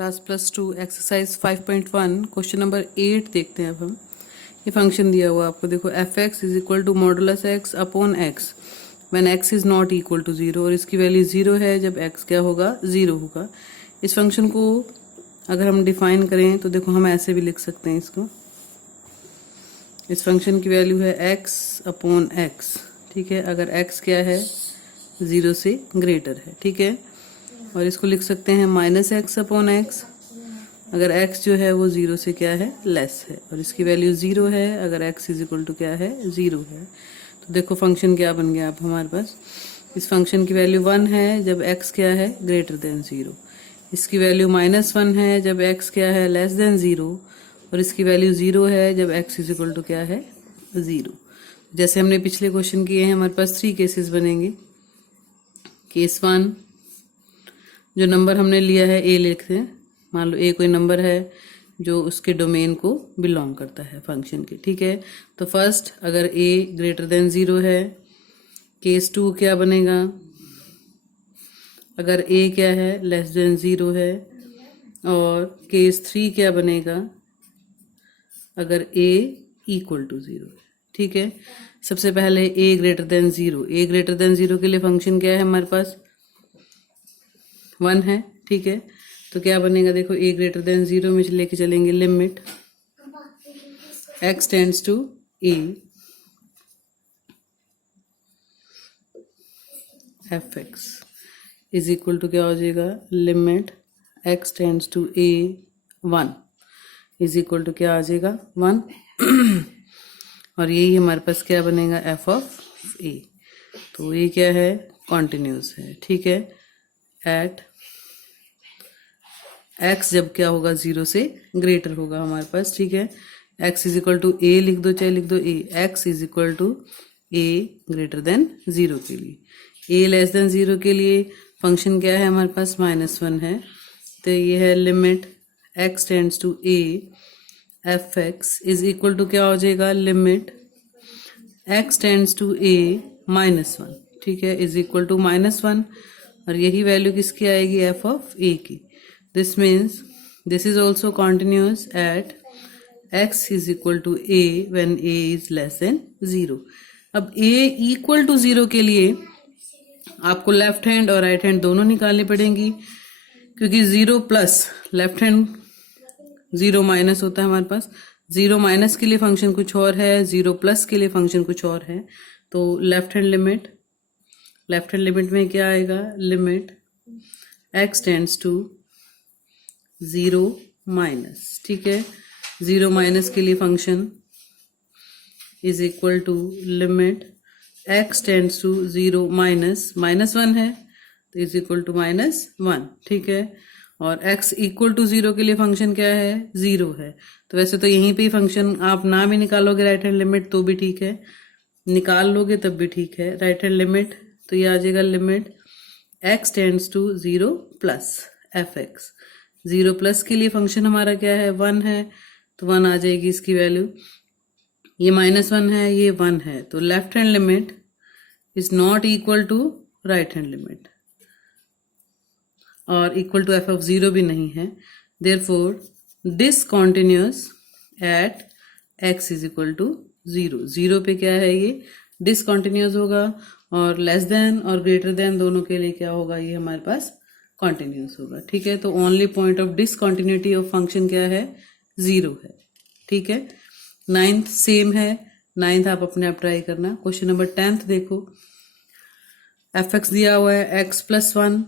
Class +2 exercise 5.1 question number 8 देखते हैं। अब हम ये फंक्शन दिया हुआ आपको, देखो f x is equal to modulus x upon x when x is not equal to 0, और इसकी वैल्यू 0 है जब एक्स क्या होगा, 0 होगा। इस फंक्शन को अगर हम डिफाइन करें तो देखो हम ऐसे भी लिख सकते हैं इसको, इस फंक्शन की वैल्यू है एक्स अपॉन एक्स, ठीक है, अगर एक्स क्या है 0 से ग्रेटर है, ठीक है। और इसको लिख सकते हैं माइनस एक्स अपॉन एक्स, अगर x जो है वो 0 से क्या है, लेस है, और इसकी वैल्यू 0 है अगर x इज इक्वल टू क्या है, 0 है। तो देखो फंक्शन क्या बन गया अब हमारे पास, इस फंक्शन की वैल्यू 1 है जब x क्या है, ग्रेटर देन 0, इसकी वैल्यू -1 है जब x क्या है, लेस देन 0, और इसकी वैल्यू 0 है जब x इज इक्वल टू क्या है, 0। जैसे हमने पिछले क्वेश्चन किए हैं, हमारे पास 3 केसेस बनेंगे। केस 1, जो नंबर हमने लिया है a लिखते हैं, मान लो a कोई नंबर है जो उसके डोमेन को बिलोंग करता है फंक्शन के, ठीक है। तो फर्स्ट अगर a ग्रेटर देन 0 है, केस 2 क्या बनेगा, अगर a क्या है, लेस देन 0 है, और केस 3 क्या बनेगा, अगर a इक्वल टू 0 है, ठीक है। सबसे पहले a greater than 0, a greater than 0 के लिए फंक्शन क्या है हमारे पास, 1 है, ठीक है। तो क्या बनेगा, देखो a ग्रेटर देन 0 में लेके चलेंगे limit x tends to a f x is equal to क्या हो जाएगा, limit x tends to a 1 is equal to क्या आ जाएगा, 1 और यही हमारे पास क्या बनेगा, f ऑफ a। तो ये क्या है, कॉन्टिन्यूस है, ठीक है। एट x जब क्या होगा, 0 से ग्रेटर होगा हमारे पास, ठीक है। x is equal to a लिख दो, चाहे लिख दो a, x is equal to a greater than 0 के लिए, a लेस देन 0 के लिए फंक्शन क्या है हमारे पास, -1 है। तो ये है limit x tends to a f x is equal to क्या हो जाएगा, limit x tends to a -1, ठीक है, इज इक्वल टू -1, और यही वैल्यू किसकी आएगी, f ऑफ a की। This means this is also continuous at x is equal to a when a is less than 0. अब a equal to 0 के लिए आपको लेफ्ट हैंड और राइट हैंड दोनों निकालनी पड़ेंगी, क्योंकि 0 प्लस लेफ्ट हैंड 0 माइनस होता है हमारे पास, 0 माइनस के लिए फंक्शन कुछ और है, 0 प्लस के लिए फंक्शन कुछ और है। तो लेफ्ट हैंड लिमिट में क्या आएगा, limit x tends to 0 minus, ठीक है, 0 माइनस के लिए function is equal to limit x tends to 0 -1 है, तो इज इक्वल टू -1, ठीक है। और x इक्वल टू 0 के लिए फंक्शन क्या है, 0 है। तो वैसे तो यहीं पे ही फंक्शन आप ना भी निकालोगे राइट हैंड लिमिट तो भी ठीक है, निकाल लोगे तब भी ठीक है राइट हैंड लिमिट। तो ये आ जाएगा limit x tends to 0 plus f x, 0 plus के लिए फंक्शन हमारा क्या है, 1 है, तो 1 आ जाएगी इसकी वैल्यू, ये -1 है, ये 1 है, तो left hand limit is not equal to right hand limit, और इक्वल टू एफ ऑफ 0 भी नहीं है। Therefore discontinuous at x is equal to 0, 0 पे क्या है, ये डिसकंटिन्यूअस होगा, और लेस देन और ग्रेटर देन दोनों के लिए क्या होगा, ये हमारे पास कॉन्टिन्यूस होगा, ठीक है। तो only point of discontinuity of function क्या है, 0 है, ठीक है। 9th सेम है, 9th आप अपने आप ट्राई करना। क्वेश्चन नंबर 10th देखो, एफ एक्स दिया हुआ है x प्लस 1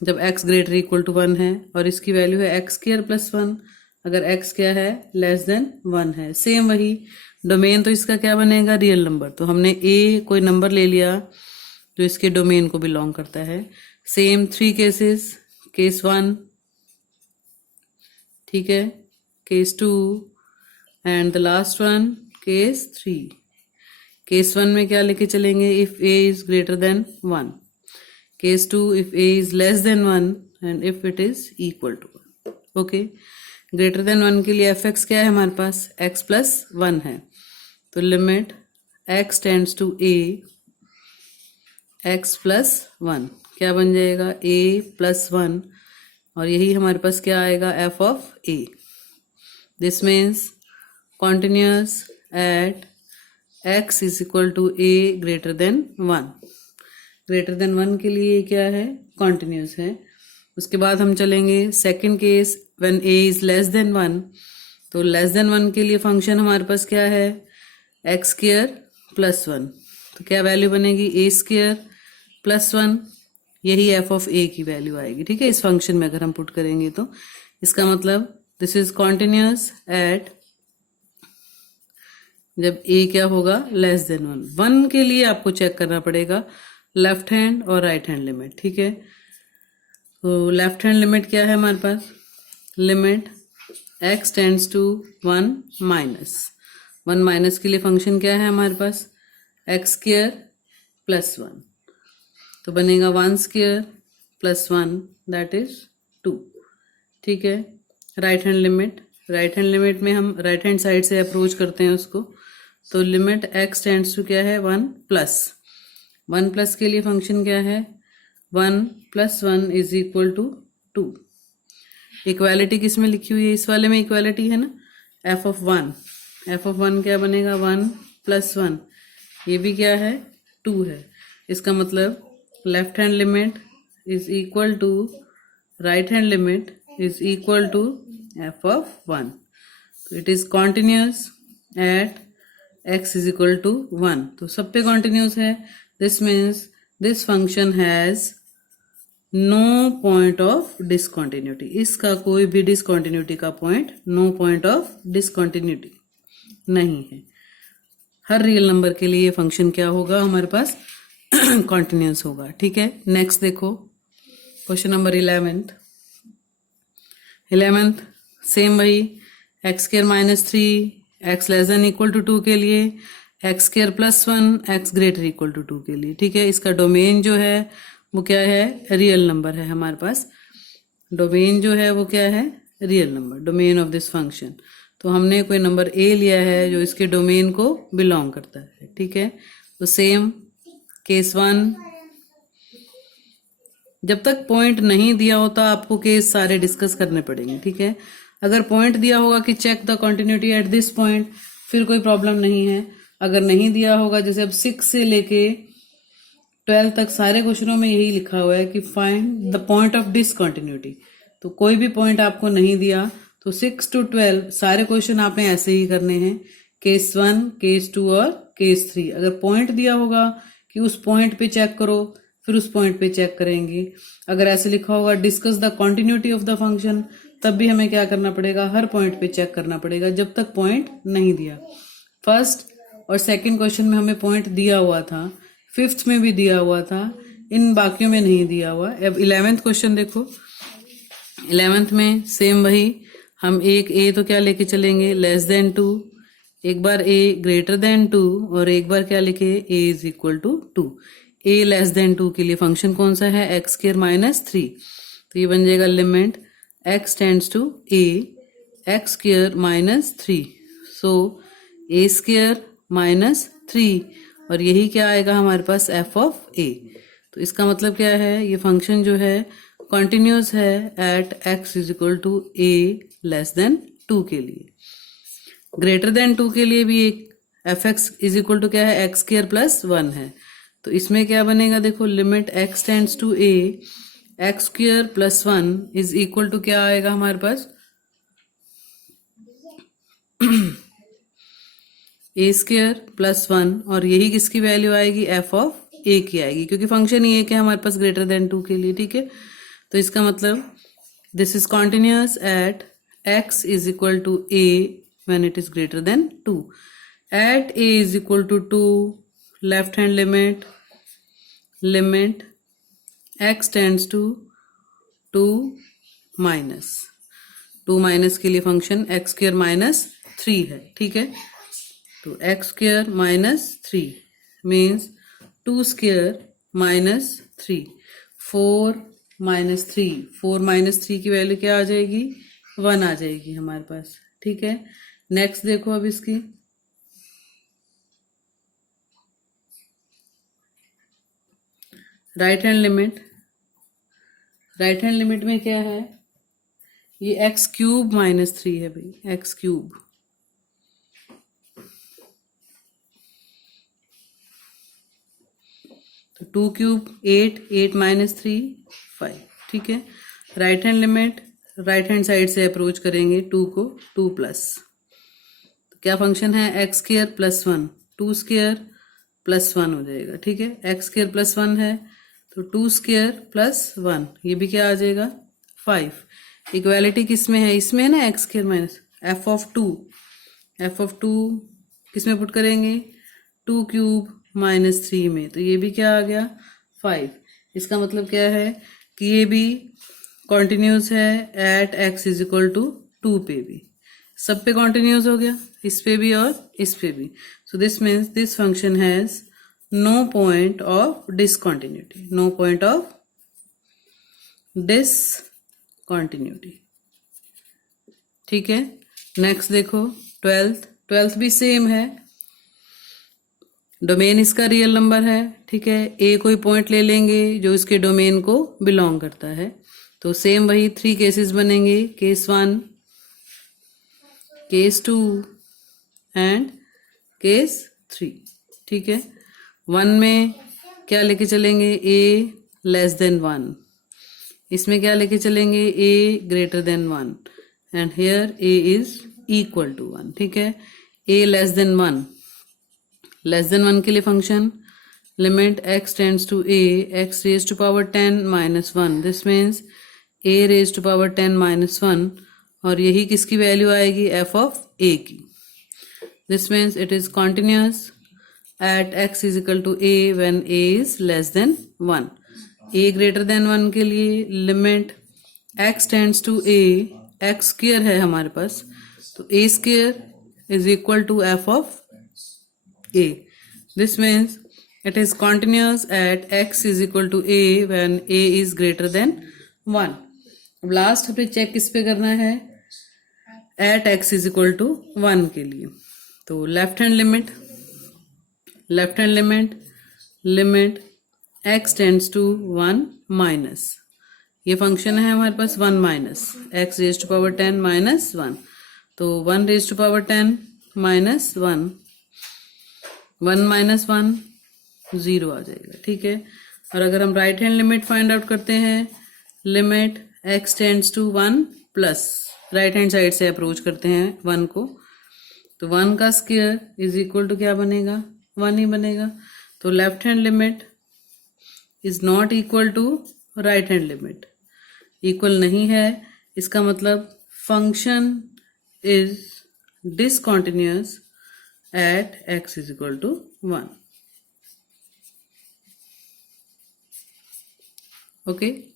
जब x ग्रेटर इक्वल टू 1 है, और इसकी वैल्यू है x स्क्वायर प्लस 1 अगर x क्या है, लेस देन 1 है। सेम वही डोमेन, तो इसका क्या बनेगा, रियल नंबर। तो हमने a कोई नंबर ले लिया जो इसके डोमेन को बिलोंग करता है। सेम 3 केसेस, केस 1, ठीक है, case 2 and the last one case 3। Case 1 में क्या लेके चलेंगे, if a is greater then 1, case 2 if a is less than 1 and if it is equal to 1, okay. Greater then 1 के लिए एफ एक्स क्या है हमारे पास, x प्लस 1 है, तो limit x tends to a x plus 1 क्या बन जाएगा, a प्लस 1 और यही हमारे पास क्या आएगा, f of a. This means continuous at x is equal to a greater then 1। ग्रेटर देन 1 के लिए क्या है, कॉन्टिन्यूस है। उसके बाद हम चलेंगे second case, when a is less than 1। तो लेस देन 1 के लिए फंक्शन हमारे पास क्या है, एक्स स्क्वायर प्लस 1। तो क्या वैल्यू बनेगी, ए स्क्वायर प्लस 1, यही एफ ऑफ ए की वैल्यू आएगी। ठीक है, इस फंक्शन में अगर हम पुट करेंगे तो इसका मतलब दिस इज कॉन्टिन्यूस एट, जब ए क्या होगा, लेस देन 1। 1 के लिए आपको चेक करना पड़ेगा लेफ्ट हैंड और राइट हैंड लिमिट। ठीक है, तो लेफ्ट हैंड लिमिट क्या है हमारे पास, limit x tends to 1 minus 1। Minus के लिए फंक्शन क्या है हमारे पास, एक्स स्क्वायर प्लस 1। तो बनेगा 1 स्क्वायर प्लस 1 दैट इज 2। ठीक है, right hand limit, right hand limit में हम राइट हैंड साइड से अप्रोच करते हैं उसको। तो लिमिट x टेंड्स टू क्या है, 1 प्लस 1 प्लस के लिए फंक्शन क्या है, 1 plus 1 is equal to 2। Equality किस में लिखी हुई है, इस वाले में इक्वालिटी है ना, एफ ऑफ 1। एफ ऑफ 1 क्या बनेगा, 1 प्लस 1, ये भी क्या है, 2 है। इसका मतलब left hand limit is equal to right hand limit is equal to f of 1। तो it is continuous at x is equal to 1। तो सब पे कॉन्टिन्यूस है। This means this function has no point of discontinuity. इसका कोई भी discontinuity का point, no point of discontinuity नहीं है। हर रियल नंबर के लिए ये फंक्शन क्या होगा हमारे पास, कॉन्टिन्यूस होगा। ठीक है, नेक्स्ट देखो क्वेश्चन नंबर 11th सेम वही, x square minus 3 x less than equal to 2 के लिए, x square plus 1 x greater equal to 2 के लिए। ठीक है, इसका डोमेन जो है वो क्या है, रियल नंबर है हमारे पास। डोमेन जो है वो क्या है, real number, domain of this function. तो हमने कोई नंबर ए लिया है जो इसके डोमेन को बिलोंग करता है। ठीक है, तो सेम केस 1, जब तक पॉइंट नहीं दिया होता आपको केस सारे डिस्कस करने पड़ेंगे। ठीक है, अगर पॉइंट दिया होगा कि check the continuity at this point, फिर कोई प्रॉब्लम नहीं है। अगर नहीं दिया होगा, जैसे अब 6 से लेके 12 तक सारे क्वेश्चनों में यही लिखा हुआ है कि find the point of discontinuity, तो कोई भी पॉइंट आपको नहीं दिया तो 6 to 12 सारे क्वेश्चन आपने ऐसे ही करने हैं, केस 1, केस 2 और केस 3। अगर पॉइंट दिया होगा कि उस पॉइंट पे चेक करो, फिर उस पॉइंट पे चेक करेंगे। अगर ऐसे लिखा होगा discuss the continuity of the function, तब भी हमें क्या करना पड़ेगा, हर पॉइंट पे चेक करना पड़ेगा जब तक पॉइंट नहीं दिया। फर्स्ट और सेकंड क्वेश्चन में हमें पॉइंट दिया हुआ था, फिफ्थ में भी दिया हुआ था, इन बाकियों में नहीं दिया हुआ। अब 11th क्वेश्चन देखो, 11th में सेम वही, हम एक ए तो क्या लेके चलेंगे, लेस देन 2, एक बार ए ग्रेटर देन 2 और एक बार क्या लिखे, A is equal to 2। A less than 2 के लिए फंक्शन कौन सा है, एक्स स्क्वायर माइनस 3। तो ये बन जाएगा limit x tends to a x square minus 3, so a square minus 3, और यही क्या आएगा हमारे पास, f ऑफ a। तो इसका मतलब क्या है, ये फंक्शन जो है कॉन्टिन्यूस है at x is equal to a less than 2 के लिए। ग्रेटर देन 2 के लिए भी एक fx इज इक्वल टू क्या है, एक्स स्क्वायर प्लस 1 है। तो इसमें क्या बनेगा, देखो limit x tends to a x square plus 1 is equal to क्या आएगा हमारे पास, ए स्क्वायर प्लस 1, और यही किसकी वैल्यू आएगी, एफ ऑफ ए की आएगी, क्योंकि फंक्शन ये है हमारे पास ग्रेटर देन 2 के लिए। ठीक है, तो इसका मतलब this is continuous at x is equal to a when it is greater than 2। At a is equal to 2, left hand limit x tends to 2 minus के लिए फंक्शन एक्स स्क्वायर माइनस 3 है। ठीक है, तो x square minus 3 means 2 square minus 3, 4 minus 3, 4 minus 3 की value क्या आ जाएगी, 1 आ जाएगी हमारे पास। ठीक है, नेक्स्ट देखो अब इसकी right hand limit. Right hand limit में क्या है, ये एक्स क्यूब माइनस 3 है भाई, एक्स क्यूब। तो 2 क्यूब 8, 8 माइनस 3 5, ठीक है। Right hand limit, right hand side से अप्रोच करेंगे 2 को, 2 प्लस, तो क्या फंक्शन है, x square plus 1, 2 square plus 1 हो जाएगा, ठीक है। एक्स स्क्वायर प्लस 1 है तो 2 स्क्वायर प्लस 1, ये भी क्या आ जाएगा 5। इक्वालिटी किस में है, इसमें है ना, x square minus F of 2, F of 2 किस में पुट करेंगे, 2 क्यूब माइनस 3 में, तो ये भी क्या आ गया 5। इसका मतलब क्या है कि ये भी कॉन्टिन्यूस है at x is equal to 2 पे भी, सब पे कॉन्टिन्यूस हो गया, इस पे भी और इस पे भी। So this means this function has no point of discontinuity, no point of discontinuity, ठीक है। नेक्स्ट देखो 12th भी सेम है, डोमेन इसका रियल नंबर है, ठीक है। ए कोई पॉइंट ले लेंगे जो इसके डोमेन को बिलोंग करता है, तो सेम वही 3 केसेस बनेंगे, केस 1, केस 2 एंड केस 3, ठीक है। 1 में क्या लेके चलेंगे, ए लेस देन 1, इसमें क्या लेके चलेंगे, A greater then 1, and here A is equal to 1, ठीक है। A less than 1, less than 1 के लिए function limit x tends to a, x raise to power 10 minus 1, this means a raise to power 10 minus 1, और यही किसकी value आएगी, f of a की। This means it is continuous at x is equal to a when a is less than 1। a greater then 1 के लिए limit x tends to a, x square है हमारे पास, तो a square is equal to f of a. This means it is continuous at x is equal to a when a is greater than 1. अब last हमें check किस पे करना है, at x is equal to 1 के लिए, तो left hand limit limit x tends to 1 minus, ये फंक्शन है हमारे पास 1 minus x raise to power 10 minus 1, तो 1 raise to power 10 minus 1, 1 minus 1 0 आ जाएगा, ठीक है। और अगर हम right hand limit find out करते हैं, limit x tends to 1 plus, right hand side से अप्रोच करते हैं 1 को, तो 1 का स्क्वायर इज इक्वल टू क्या बनेगा, 1 ही बनेगा। तो left hand limit is not equal to right hand limit, equal नहीं है, इसका मतलब function is discontinuous at x is equal to 1. Okay.